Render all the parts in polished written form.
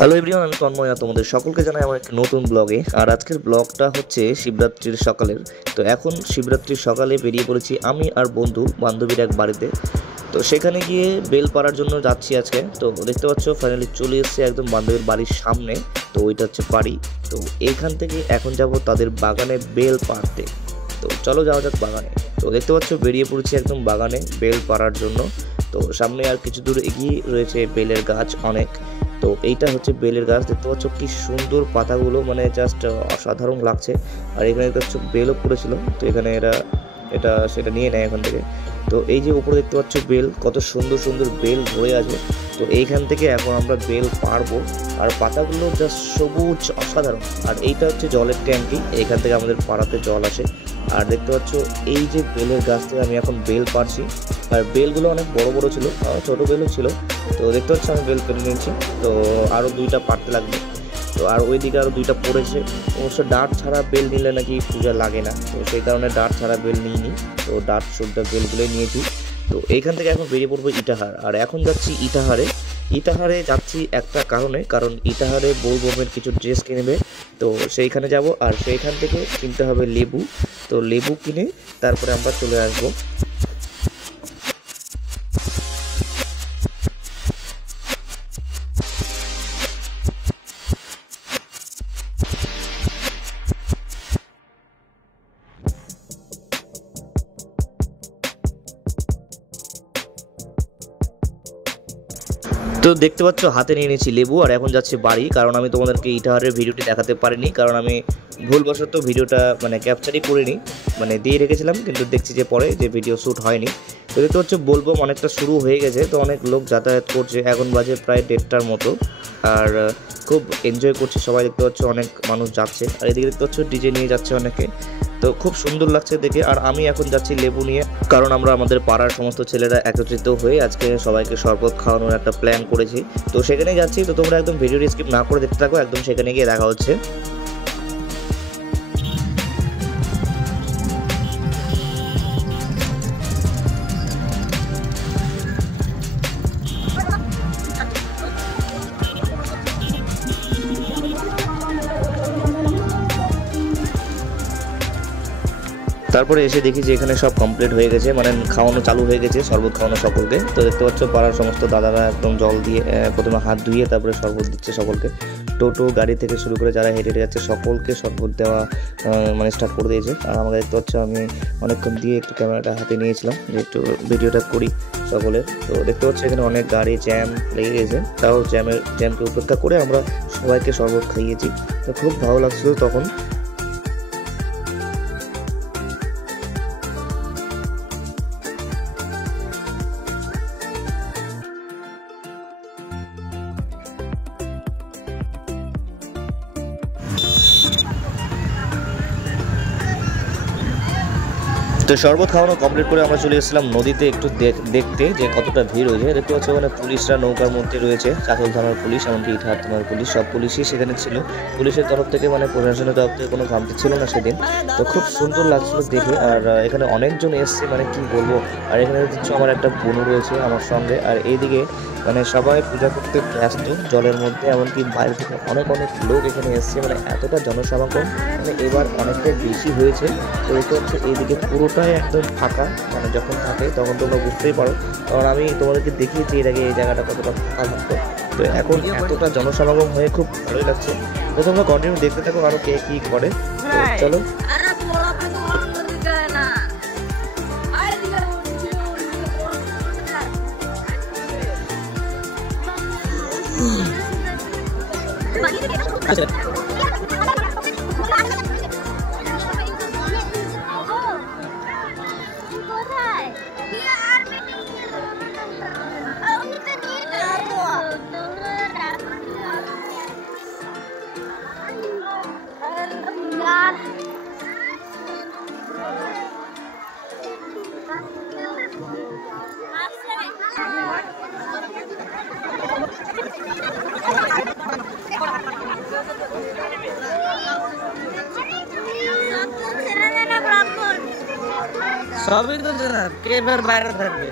Hello everyone, আমি তন্ময় আর তোমাদের সকলকে জানাই আমার একটা নতুন ব্লগে। আর আজকের ব্লগটা হচ্ছে শিবরাত্রির সকালের। তো এখন শিবরাত্রির সকালে বেরিয়ে পড়েছি আমি আর বন্ধু বান্ধবীর এক বাড়িতে। তো সেখানে গিয়ে বেল পাড়ার জন্য যাচ্ছি আজকে। তো দেখতে পাচ্ছ ফাইনালি চলে এসেছে একদম বান্ধবীর বাড়ির সামনে। তো ওইটা হচ্ছে বাড়ি। তো এইখান থেকে এখন যাব তাদের বাগানে বেল পাড়তে। তো চলো যাওয়া যাক বাগানে। তো দেখতে পাচ্ছ বেরিয়ে পড়েছি একদম বাগানে বেল পাড়ার জন্য। তো সামনে আর কিছু দূর এগিয়ে রয়েছে বেলের গাছ অনেক। তো এইটা হচ্ছে বেলের গাছ, দেখতে পাচ্ছ কি সুন্দর পাতাগুলো, মানে জাস্ট অসাধারণ লাগছে। আর এখানে দেখতে পাচ্ছ বেলও পড়েছিল, তো এখানে এটা সেটা নিয়ে নেয় এখান থেকে। তো এই যে উপরে দেখতে পাচ্ছ বেল, কত সুন্দর সুন্দর বেল ধরে আছে। তো এইখান থেকে এখন আমরা বেল পারবো। আর পাতাগুলো জাস্ট সবুজ, অসাধারণ। আর এইটা হচ্ছে জলের ট্যাঙ্কি, এইখান থেকে আমাদের পাড়াতে জল আসে। আর দেখতে পাচ্ছ এই যে বেলের গাছ থেকে আমি এখন বেল পারছি। আর বেলগুলো অনেক বড় বড় ছিল, ছোট বেলও ছিল। তো দেখতে পাচ্ছ আমি বেল পেরে নিয়েছি। তো আরও দুইটা পারতে লাগবে। তো আর ওই দিকে আরও দুইটা পড়েছে। অবশ্য ডাট ছাড়া বেল নিলে নাকি পূজা লাগে না, তো সেই কারণে ডাট ছাড়া বেল নিইনি। তো ডাট শুদ্ধ বেলগুলোই নিয়েছি। তো এইখান থেকে এখন বেরিয়ে পড়বো ইটাহার। আর এখন যাচ্ছি ইটাহারে যাচ্ছি একটা কারণ ইটাহারে বউবমের কিছু ড্রেস কিনবে। তো সেইখানে যাব। আর সেইখান থেকে কিনতে হবে লেবু। তো লেবু কিনে তারপরে আমরা চলে আসবো। তো দেখতে পাচ্ছ হাতে নিয়ে নিয়েছি লেবু। আর এখন যাচ্ছি বাড়ি, কারণ আমি তোমাদেরকে ইটাহারের ভিডিওটি দেখাতে পারিনি, কারণ আমি ভুলবশত ভিডিওটা ক্যাপচারই করিনি, দিয়ে রেখেছিলাম। কিন্তু দেখছি যে পরে যে ভিডিও শ্যুট হয়নি। তো দেখতে পাচ্ছ বলবো অনেকটা শুরু হয়ে গেছে। তো অনেক লোক যাতায়াত করছে, এখন বাজে প্রায় 1:30টার মতো। আর খুব এনজয় করছে সবাই, দেখতে পাচ্ছ অনেক মানুষ যাচ্ছে। আর এদিকে দেখতে পাচ্ছ ডিজে নিয়ে যাচ্ছে অনেকে। তো খুব সুন্দর লাগছে দেখে। আর আমি এখন যাচ্ছি লেবু নিয়ে, কারণ আমরা আমাদের পাড়ার সমস্ত ছেলেরা একত্রিত হয়ে আজকে সবাইকে শরবত খাওয়ানোর একটা প্ল্যান করেছি। তো সেখানে যাচ্ছি। তো তোমরা একদম ভিডিওটি স্কিপ না করে দেখতে থাকো, একদম সেখানে গিয়ে দেখা হচ্ছে। তারপরে এসে দেখি যে এখানে সব কমপ্লিট হয়ে গেছে, খাওয়ানো চালু হয়ে গেছে, শরবত খাওয়ানো সকলকে। তো দেখতে পাচ্ছ পাড়ার সমস্ত দাদারা একদম জল দিয়ে প্রথমে হাত ধুয়ে তারপরে শরবত দিচ্ছে সকলকে। টোটো গাড়ি থেকে শুরু করে যারা হেঁটে হেঁটে যাচ্ছে সকলকে শরবত দেওয়া স্টার্ট করে দিয়েছে। আর আমাকে দেখতে পাচ্ছ আমি অনেকক্ষণ দিয়ে একটু ক্যামেরাটা হাতে নিয়েছিলাম যে একটু ভিডিওটা করি সকলের। তো দেখতে পাচ্ছ এখানে অনেক গাড়ি জ্যাম লেগে গেছে, তাও জ্যামকে উপেক্ষা করে আমরা সবাইকে শরবত খাইয়েছি। তো খুব ভালো লাগছিল তখন। তো শরবত খাওয়ানো কমপ্লিট করে আমরা চলে এসেছিলাম নদীতে একটু দেখতে যে কতটা ভিড় হয়েছে। দেখতে পাচ্ছ ওখানে পুলিশরা নৌকার মধ্যে রয়েছে, চাঁচল থানার পুলিশ, এমনকি ইটাহার থানার পুলিশ, সব পুলিশই সেখানে ছিল। পুলিশের তরফ থেকে প্রশাসনের তরফ থেকে কোনো ঘামতি ছিল না সেদিন। তো খুব সুন্দর লাগছিল দেখে। আর এখানে অনেকজন এসছে, কি বলবো। আর এখানে দেখছো আমার একটা বোনও রয়েছে আমার সঙ্গে। আর এইদিকে সবাই পূজা করতে ব্যস্ত জলের মধ্যে, এমনকি বাইরে থেকে অনেক লোক এখানে এসছে। এতটা জনসমাগম এবার অনেকটাই বেশি হয়েছে। তো এটা হচ্ছে এইদিকে পুরোটাই একদম ফাঁকা, যখন থাকে তখন তোমরা বুঝতেই পারো, কারণ আমি তোমাদেরকে দেখিয়েছি এর আগে এই জায়গাটা কতটা ফাঁকা থাকতো। তো এখন এতটা জনসমাগম হয়ে খুব ভালোই লাগছে। তো তোমরা কন্টিনিউ দেখতে থাকো আরো কে কি করে। চলো। সবই তো জানা, কে ফের বাইরে থাকবে।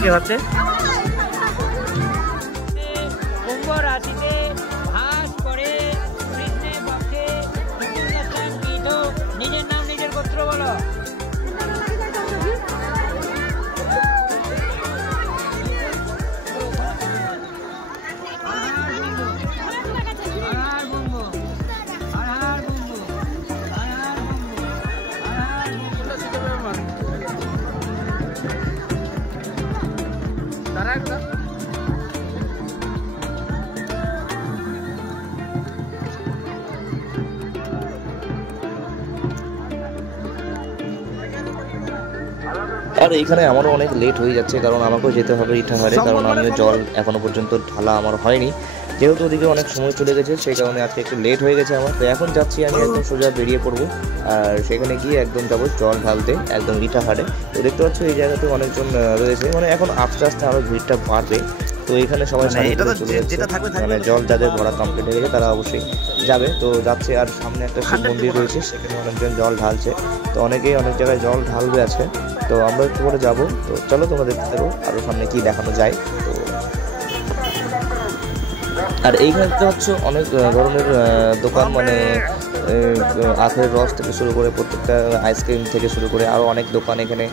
কি হচ্ছে? কুম্ভ রাশিতে ভাস করে কৃষ্ণের পক্ষে নিজের নাম নিজের গোত্র বলো। আর এইখানে আমারও অনেক লেট হয়ে যাচ্ছে, কারণ আমাকেও যেতে হবে ইটাহারে, কারণ আমিও জল এখনো পর্যন্ত ঢালা আমার হয়নি, যেহেতু ওদিকে অনেক সময় চলে গেছে সেই কারণে আজকে একটু লেট হয়ে গেছে আমার। তো এখন যাচ্ছি আমি একদম সোজা বেরিয়ে পড়বো, আর সেখানে গিয়ে একদম যাবো জল ঢালতে একদম ইটাহারে। তো দেখতে পাচ্ছ এই জায়গাতে অনেকজন রয়েছে, মানে এখন আস্তে আস্তে আরও ভিড়টা বাড়বে। তো এখানে সবাই মানে জল যাদের ভরা কমপ্লিট হয়ে গেছে তারা অবশ্যই যাবে। তো যাচ্ছে, আর সামনে একটা শিব মন্দির রয়েছে, সেখানে অনেকজন জল ঢালছে। তো অনেকেই অনেক জায়গায় জল ঢালবে আছে, তো আমরা একটু করে যাবো। তো চলো তোমরা দেখতে থাকো আরও সামনে কি দেখানো যায়। তো আর এইখানে তো হচ্ছে অনেক ধরনের দোকান, মানে আখের রস থেকে শুরু করে প্রত্যেকটা আইসক্রিম থেকে শুরু করে আরও অনেক দোকান এখানে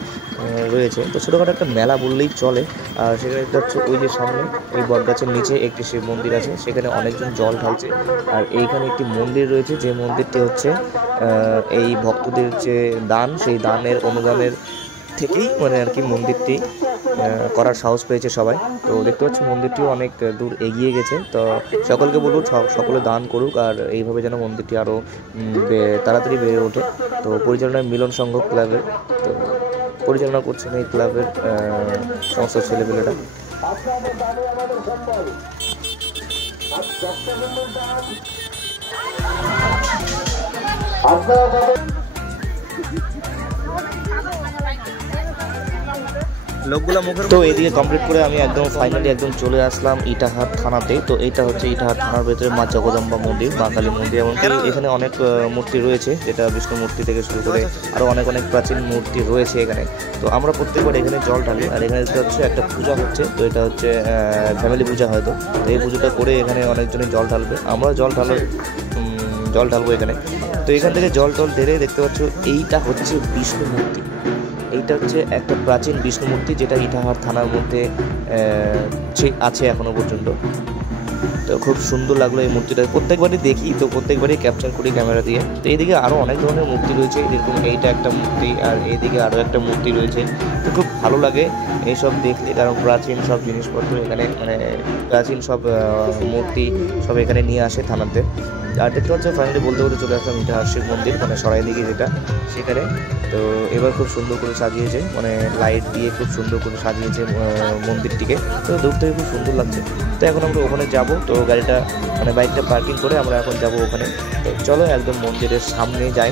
রয়েছে। তো ছোটোখাটো একটা মেলা বললেই চলে। আর সেখানে দেখতে হচ্ছে ওই যে সামনে ওই বটগাছের নিচে একটি শিব মন্দির আছে, সেখানে অনেকজন জল ঢালছে। আর এইখানে একটি মন্দির রয়েছে, যে মন্দিরটি হচ্ছে এই ভক্তদের যে দান, সেই দানের অনুদানের থেকেই মানে আর কি মন্দিরটি করার সাহস পেয়েছে সবাই। তো দেখতে পাচ্ছি মন্দিরটিও অনেক দূর এগিয়ে গেছে। তো সকলকে বলবো সকলে দান করুক, আর এইভাবে যেন মন্দিরটি আরও তাড়াতাড়ি বেড়ে ওঠে। তো পরিচালনায় মিলন সংঘ ক্লাবের, তো পরিচালনা করছেন এই ক্লাবের সমস্ত ছেলেপেলেরা। তো এদিকে কমপ্লিট করে আমি একদম ফাইনালি একদম চলে আসলাম ইটাহার থানাতে। তো এইটা হচ্ছে ইটাহার থানার ভেতরে মা জগদম্বা মন্দির, মা কালী মন্দির, এমনকি এখানে অনেক মূর্তি রয়েছে, যেটা বিষ্ণু মূর্তি থেকে শুরু করে আরও অনেক অনেক প্রাচীন মূর্তি রয়েছে এখানে। তো আমরা প্রত্যেকবার এখানে জল ঢালি, আর এখানে হচ্ছে একটা পূজা হচ্ছে। তো এটা হচ্ছে ফ্যামিলি পূজা হয়তো। তো এই পুজোটা করে এখানে অনেকজনই জল ঢালবে, আমরা জল ঢালবো এখানে। তো এখান থেকে জল ঢেলে দেখতে পাচ্ছ এইটা হচ্ছে বিষ্ণু মূর্তি। এইটা হচ্ছে একটা প্রাচীন বিষ্ণু মূর্তি, যেটা ইটাহার থানার মধ্যে আছে এখনো পর্যন্ত। তো খুব সুন্দর লাগলো এই মূর্তিটা, প্রত্যেকবারই দেখি, তো প্রত্যেকবারই ক্যাপচার করি ক্যামেরা দিয়ে। তো এইদিকে আরও অনেক ধরনের মূর্তি রয়েছে, যেরকম এইটা একটা মূর্তি, আর এইদিকে আরও একটা মূর্তি রয়েছে। তো খুব ভালো লাগে এইসব দেখতে, কারণ প্রাচীন সব জিনিসপত্র এখানে, মানে প্রাচীন সব মূর্তি সব এখানে নিয়ে আসে থানাতে। আর দেখতে পাচ্ছ ফাইনালি বলতে বলতে চলে আসলাম ইটাহার শিব মন্দির, মানে সরাই দিকে যেটা সেখানে। তো এবার খুব সুন্দর করে সাজিয়েছে, মানে লাইট দিয়ে খুব সুন্দর করে সাজিয়েছে মন্দিরটিকে। তো দূর থেকে খুব সুন্দর লাগছে। তো এখন আমরা ওখানে যাব, তো গাড়িটা মানে বাইকটা পার্কিং করে আমরা এখন যাব ওখানে। তো চলো একদম মন্দিরের সামনে যাই,